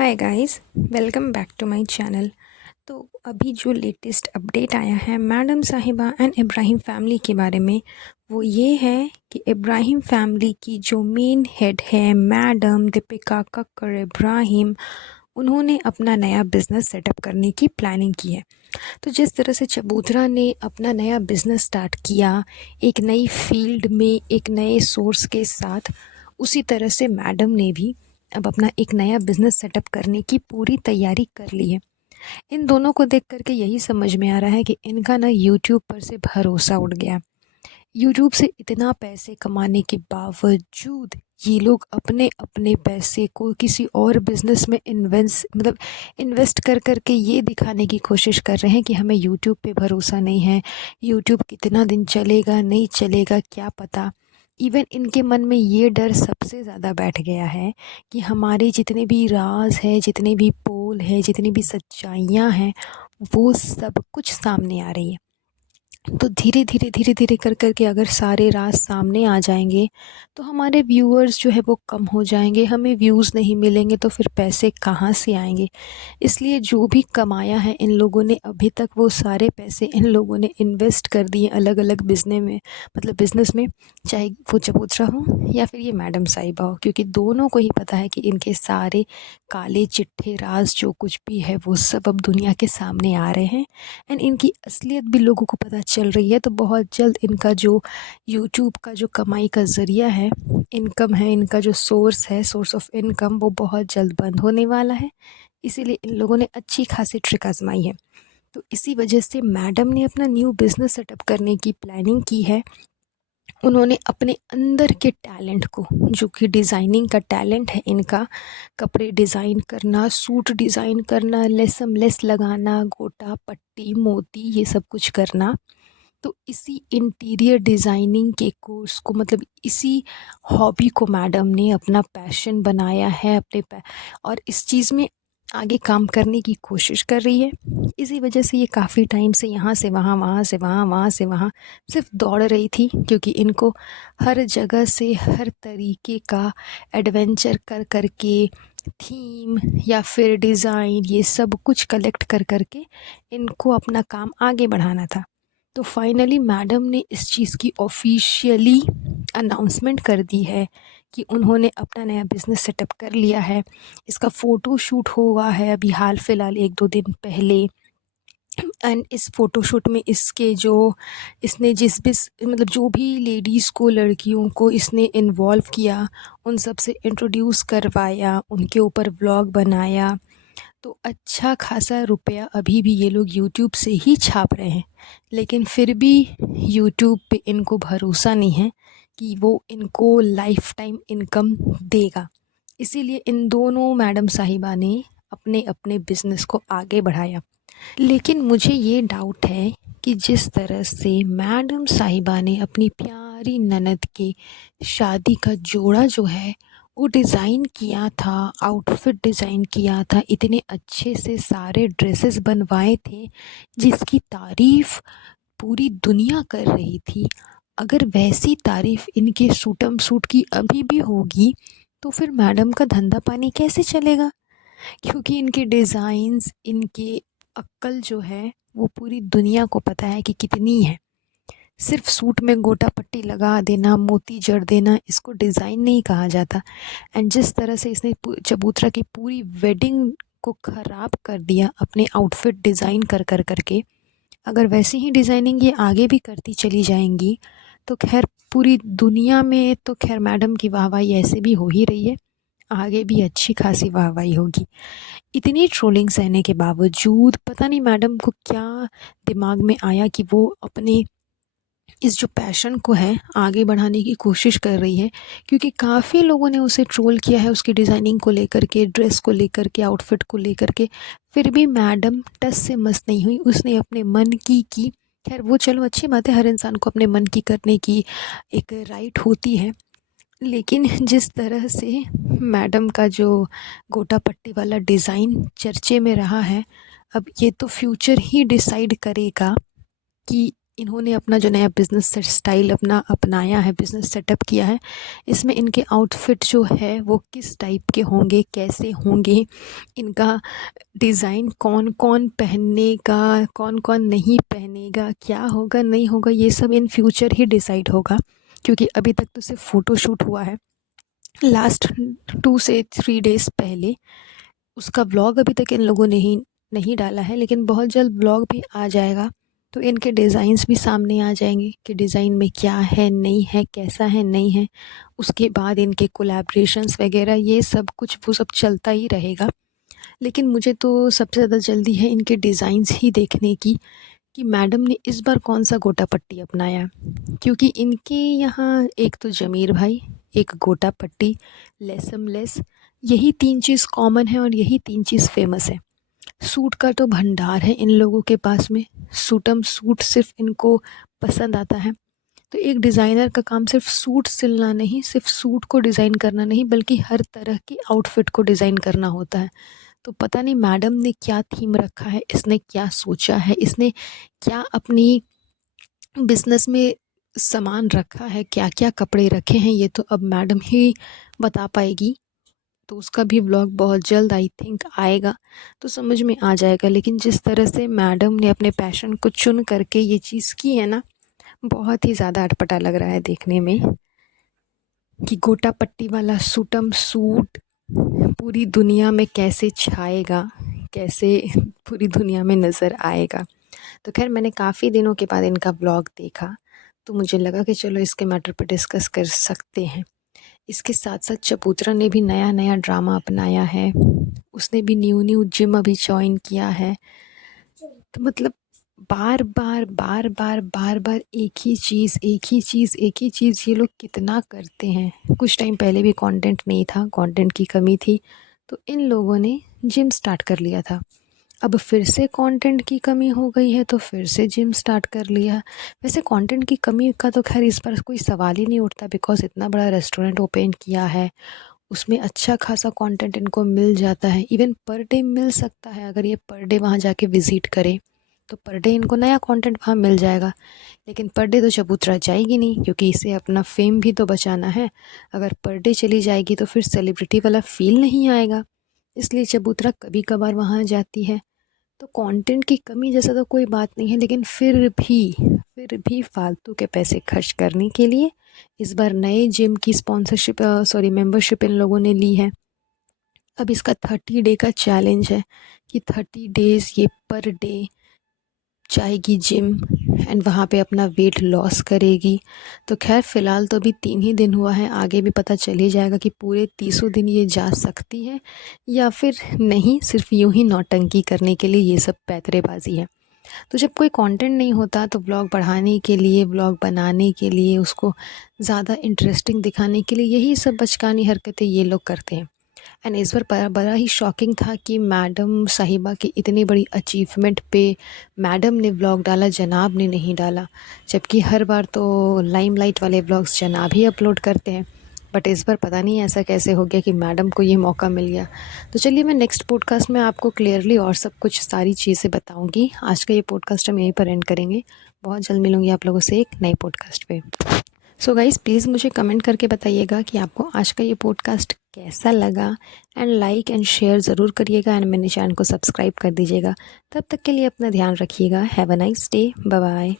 Hi guys, welcome back to my channel. तो अभी जो लेटेस्ट अपडेट आया है मैडम साहिबा एंड इब्राहिम फैमिली के बारे में, वो ये है कि इब्राहिम फैमिली की जो मेन हेड है मैडम दीपिका कक्कड़ इब्राहिम, उन्होंने अपना नया बिज़नेस सेटअप करने की प्लानिंग की है। तो जिस तरह से चबूतरा ने अपना नया बिज़नेस स्टार्ट किया, एक नई फील्ड में एक नए सोर्स के साथ, उसी तरह से मैडम ने भी अब अपना एक नया बिज़नेस सेटअप करने की पूरी तैयारी कर ली है। इन दोनों को देख कर के यही समझ में आ रहा है कि इनका ना यूट्यूब पर से भरोसा उड़ गया। यूट्यूब से इतना पैसे कमाने के बावजूद ये लोग अपने अपने पैसे को किसी और बिज़नेस में इन्वेस्ट कर कर के ये दिखाने की कोशिश कर रहे हैं कि हमें यूट्यूब पे भरोसा नहीं है, यूट्यूब कितना दिन चलेगा नहीं चलेगा क्या पता। इवन इनके मन में ये डर सबसे ज़्यादा बैठ गया है कि हमारे जितने भी राज है, जितने भी पोल है, जितनी भी सच्चाइयाँ हैं, वो सब कुछ सामने आ रही है। तो धीरे धीरे कर कर के अगर सारे राज सामने आ जाएंगे तो हमारे व्यूअर्स जो है वो कम हो जाएंगे, हमें व्यूज़ नहीं मिलेंगे तो फिर पैसे कहाँ से आएंगे। इसलिए जो भी कमाया है इन लोगों ने अभी तक, वो सारे पैसे इन लोगों ने इन्वेस्ट कर दिए अलग अलग बिज़नेस में, चाहे वो चबूतरा हो या फिर ये मैडम साहिबा हो, क्योंकि दोनों को ही पता है कि इनके सारे काले चिट्ठे राज जो कुछ भी है वो सब अब दुनिया के सामने आ रहे हैं। एंड इनकी असलियत भी लोगों को पता चल रही है। तो बहुत जल्द इनका जो यूट्यूब का जो कमाई का ज़रिया है, इनकम है, इनका जो सोर्स है, सोर्स ऑफ इनकम, वो बहुत जल्द बंद होने वाला है। इसीलिए इन लोगों ने अच्छी खासी ट्रिक आजमाई है। तो इसी वजह से मैडम ने अपना न्यू बिज़नेस सेटअप करने की प्लानिंग की है। उन्होंने अपने अंदर के टैलेंट को, जो कि डिज़ाइनिंग का टैलेंट है इनका, कपड़े डिज़ाइन करना, सूट डिज़ाइन करना, लेसम लेस लगाना, गोटा पट्टी मोती, ये सब कुछ करना, तो इसी इंटीरियर डिज़ाइनिंग के कोर्स को, मतलब इसी हॉबी को मैडम ने अपना पैशन बनाया है और इस चीज़ में आगे काम करने की कोशिश कर रही है। इसी वजह से ये काफ़ी टाइम से यहाँ से वहाँ, वहाँ से वहाँ, वहाँ से वहाँ सिर्फ दौड़ रही थी, क्योंकि इनको हर जगह से हर तरीके का एडवेंचर कर कर के थीम या फिर डिज़ाइन, ये सब कुछ कलेक्ट कर कर के इनको अपना काम आगे बढ़ाना था। तो फाइनली मैडम ने इस चीज़ की ऑफिशियली अनाउंसमेंट कर दी है कि उन्होंने अपना नया बिज़नेस सेटअप कर लिया है। इसका फ़ोटो शूट हुआ है अभी हाल फ़िलहाल 1-2 दिन पहले। एंड इस फ़ोटोशूट में इसके जो इसने जिस भी जो भी लेडीज़ को, लड़कियों को इसने इन्वॉल्व किया, उन सब से इंट्रोड्यूस करवाया, उनके ऊपर व्लॉग बनाया। तो अच्छा खासा रुपया अभी भी ये लोग यूट्यूब से ही छाप रहे हैं। लेकिन फिर भी यूट्यूब पे इनको भरोसा नहीं है कि वो इनको लाइफ टाइम इनकम देगा। इसीलिए इन दोनों मैडम साहिबा ने अपने अपने बिज़नेस को आगे बढ़ाया। लेकिन मुझे ये डाउट है कि जिस तरह से मैडम साहिबा ने अपनी प्यारी ननद के शादी का जोड़ा जो है वो डिज़ाइन किया था, आउटफिट डिज़ाइन किया था, इतने अच्छे से सारे ड्रेसेस बनवाए थे जिसकी तारीफ़ पूरी दुनिया कर रही थी। अगर वैसी तारीफ़ इनके सूटम सूट की अभी भी होगी तो फिर मैडम का धंधा पानी कैसे चलेगा? क्योंकि इनके डिज़ाइंस, इनके अक्ल जो है वो पूरी दुनिया को पता है कि कितनी है। सिर्फ सूट में गोटा पट्टी लगा देना, मोती जड़ देना, इसको डिज़ाइन नहीं कहा जाता। एंड जिस तरह से इसने चबूतरा की पूरी वेडिंग को ख़राब कर दिया अपने आउटफिट डिज़ाइन कर कर करके, अगर वैसी ही डिज़ाइनिंग ये आगे भी करती चली जाएंगी तो खैर पूरी दुनिया में तो खैर मैडम की वाहवाही ऐसे भी हो ही रही है, आगे भी अच्छी खासी वाहवाही होगी। इतनी ट्रोलिंग सहने के बावजूद पता नहीं मैडम को क्या दिमाग में आया कि वो अपने इस जो पैशन को है आगे बढ़ाने की कोशिश कर रही है। क्योंकि काफ़ी लोगों ने उसे ट्रोल किया है उसकी डिज़ाइनिंग को लेकर के, ड्रेस को लेकर के, आउटफिट को लेकर के, फिर भी मैडम टस से मस नहीं हुई, उसने अपने मन की। खैर वो चलो अच्छी बात है, हर इंसान को अपने मन की करने की एक राइट होती है। लेकिन जिस तरह से मैडम का जो गोटा पट्टी वाला डिज़ाइन चर्चे में रहा है, अब ये तो फ्यूचर ही डिसाइड करेगा कि इन्होंने अपना जो नया बिज़नेस स्टाइल अपना अपनाया है, बिज़नेस सेटअप किया है, इसमें इनके आउटफिट जो है वो किस टाइप के होंगे, कैसे होंगे, इनका डिज़ाइन कौन कौन पहनेगा, कौन कौन नहीं पहनेगा, क्या होगा नहीं होगा, ये सब इन फ्यूचर ही डिसाइड होगा। क्योंकि अभी तक तो सिर्फ फ़ोटोशूट हुआ है लास्ट 2 से 3 डेज़ पहले। उसका व्लॉग अभी तक इन लोगों ने ही नहीं डाला है, लेकिन बहुत जल्द व्लॉग भी आ जाएगा। तो इनके डिज़ाइंस भी सामने आ जाएंगे कि डिज़ाइन में क्या है, नहीं है, कैसा है, नहीं है। उसके बाद इनके कोलैबोरेशंस वगैरह ये सब कुछ वो सब चलता ही रहेगा। लेकिन मुझे तो सबसे ज़्यादा जल्दी है इनके डिज़ाइंस ही देखने की कि मैडम ने इस बार कौन सा गोटा पट्टी अपनाया। क्योंकि इनके यहाँ एक तो जमीर भाई, एक गोटा पट्टी, लेसम लेस, यही 3 चीज़ कॉमन है और यही 3 चीज़ फेमस है। सूट का तो भंडार है इन लोगों के पास में, सूटम सूट सिर्फ इनको पसंद आता है। तो एक डिज़ाइनर का काम सिर्फ सूट सिलना नहीं, सिर्फ सूट को डिज़ाइन करना नहीं, बल्कि हर तरह की आउटफिट को डिज़ाइन करना होता है। तो पता नहीं मैडम ने क्या थीम रखा है, इसने क्या सोचा है, इसने क्या अपनी बिज़नेस में सामान रखा है, क्या-क्या कपड़े रखे हैं, ये तो अब मैडम ही बता पाएगी। तो उसका भी व्लॉग बहुत जल्द आई थिंक आएगा, तो समझ में आ जाएगा। लेकिन जिस तरह से मैडम ने अपने पैशन को चुन करके ये चीज़ की है ना, बहुत ही ज़्यादा अटपटा लग रहा है देखने में कि गोटा पट्टी वाला सूटम सूट पूरी दुनिया में कैसे छाएगा, कैसे पूरी दुनिया में नज़र आएगा। तो खैर मैंने काफ़ी दिनों के बाद इनका व्लॉग देखा, तो मुझे लगा कि चलो इसके मैटर पर डिस्कस कर सकते हैं। इसके साथ-साथ चबूतरा ने भी नया-नया ड्रामा अपनाया है, उसने भी न्यू-न्यू जिम अभी जॉइन किया है। तो मतलब बार-बार, बार-बार, बार-बार एक ही चीज़, एक ही चीज़, एक ही चीज़ ये लोग कितना करते हैं। कुछ टाइम पहले भी कंटेंट नहीं था, कंटेंट की कमी थी, तो इन लोगों ने जिम स्टार्ट कर लिया था। अब फिर से कंटेंट की कमी हो गई है तो फिर से जिम स्टार्ट कर लिया। वैसे कंटेंट की कमी का तो खैर इस पर कोई सवाल ही नहीं उठता, बिकॉज़ इतना बड़ा रेस्टोरेंट ओपन किया है, उसमें अच्छा खासा कंटेंट इनको मिल जाता है। इवन पर डे मिल सकता है, अगर ये पर डे वहाँ जाके विज़िट करें तो पर डे इनको नया कंटेंट वहाँ मिल जाएगा। लेकिन पर डे तो चबूतरा जाएगी नहीं, क्योंकि इसे अपना फेम भी तो बचाना है। अगर पर डे चली जाएगी तो फिर सेलिब्रिटी वाला फ़ील नहीं आएगा, इसलिए चबूतरा कभी-कभार वहाँ जाती है। तो कंटेंट की कमी जैसा तो कोई बात नहीं है, लेकिन फिर भी फालतू के पैसे खर्च करने के लिए इस बार नए जिम की स्पॉन्सरशिप मेंबरशिप इन लोगों ने ली है। अब इसका 30 डे का चैलेंज है कि 30 डेज़ ये पर डे जाएगी जिम एंड वहाँ पे अपना वेट लॉस करेगी। तो खैर फ़िलहाल तो अभी 3 ही दिन हुआ है, आगे भी पता चल ही जाएगा कि पूरे 30 दिन ये जा सकती है या फिर नहीं, सिर्फ यूं ही नौटंकी करने के लिए ये सब पैतरेबाजी है। तो जब कोई कंटेंट नहीं होता तो व्लॉग बढ़ाने के लिए, व्लॉग बनाने के लिए, उसको ज़्यादा इंटरेस्टिंग दिखाने के लिए यही सब बचकानी हरकतें ये लोग करते हैं। एंड इस बार बड़ा ही शॉकिंग था कि मैडम साहिबा की इतनी बड़ी अचीवमेंट पे मैडम ने व्लॉग डाला, जनाब ने नहीं डाला। जबकि हर बार तो लाइमलाइट वाले व्लॉग्स जनाब ही अपलोड करते हैं, बट इस बार पता नहीं ऐसा कैसे हो गया कि मैडम को ये मौका मिल गया। तो चलिए मैं नेक्स्ट पॉडकास्ट में आपको क्लियरली और सब कुछ सारी चीज़ें बताऊंगी। आज का ये पॉडकास्ट हम यहीं पर एंड करेंगे। बहुत जल्द मिलूंगी आप लोगों से एक नए पॉडकास्ट पे। सो गाइज़ प्लीज़ मुझे कमेंट करके बताइएगा कि आपको आज का ये पॉडकास्ट कैसा लगा, एंड लाइक एंड शेयर ज़रूर करिएगा, एंड मेरे चैनल को सब्सक्राइब कर दीजिएगा। तब तक के लिए अपना ध्यान रखिएगा। Have a nice day, bye bye.